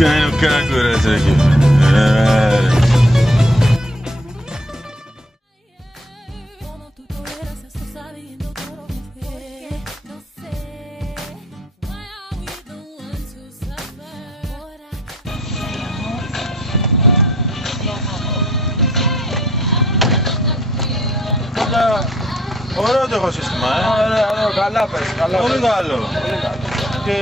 Κάνει ο Κάκουρας εκεί. Ωραίο το έχω σύστημα, Ωραίο, καλά πες, καλά. Πολύ καλό. Και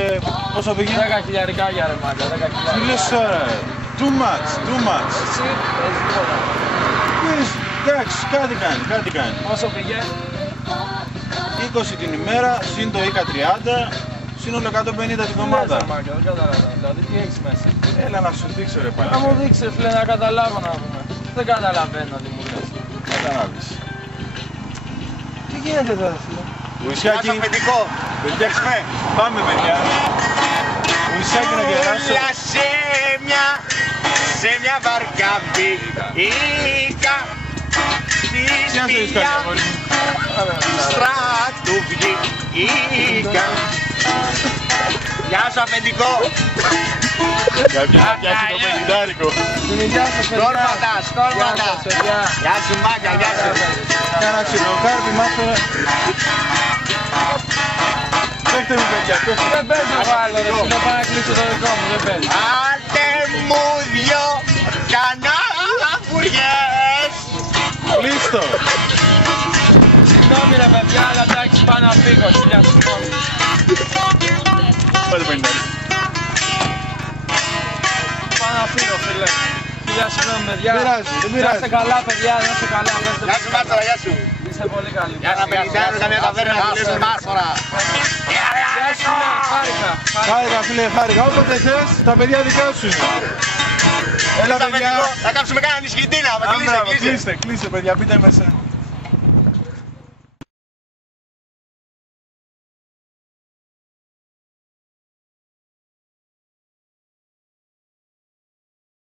πόσο πήγε? 10 χιλιαρικάκια ρε μάγκα, 10 χιλιαρικάκια. Τι λες τώρα, too much. Εσύ, παίζεις τίποτα. Εντάξει, κάτι κάνει. Πόσο πήγε? 20 την ημέρα, συν το ΙΚΑ 30, σύνολο 150 την εβδομάδα. Μάγκα, δεν καταλαβαίνω, δηλαδή τι έχεις μέσα. Έλα να σου δείξω ρε πάλι. Να μου δείξε φίλε, να καταλάβω να πούμε. Δεν καταλαβαίνω τι μου λες. Καταλάβεις. Τι γίνεται τώρα φίλε? Ουσιάκι, παιδιά, πάμε παιδιά. Ουσιάκι να γελάσω. Σε μια βαρκά μπήκα στη σπηλιά στράτου βγήκα. Γεια σου αφεντικό. Κάποιος θα πιάσει το πενηντάρικο. Γεια σας παιδιά. Σκόρματα. Γεια σου μάγκα, γεια σου. Κάνα ξυλοκάρπι, μάθε. Παίχτε μου παιδιά, παίχτε. Δεν παίζω εγώ άλλο ρε φίλε, πάω να κλείσω το δικό μου, δεν παίζω. Άντε μου δυο κανάβουργες. Κλείστο. Συγγνώμη ρε παιδιά, αλλά εντάξει πάω να φύγω, χιλιά συγγνώμη. Πάλι πενηντάρικο. Πάω να φύγω φίλε. Χιλιά συγγνώμη παιδιά. Δεν πειράζει, δεν Να πειράζει. είστε καλά παιδιά, να είστε καλά. Γεια σου Μάρτωρα, γεια σου. Είστε πολύ καλοί. Για να πενηντάρω καμιά ταβέρνα να μιλήσουμε Μάρτωρα. Γεια σου φίλε, χάρηκα. Χάρηκα φίλε, χάρηκα. Όποτε θες, τα παιδιά δικά σου είναι. Έλα παιδιά. Θα κάψουμε κανένα νησχυτίνα, Κλείστε παιδιά, μπείτε μέσα.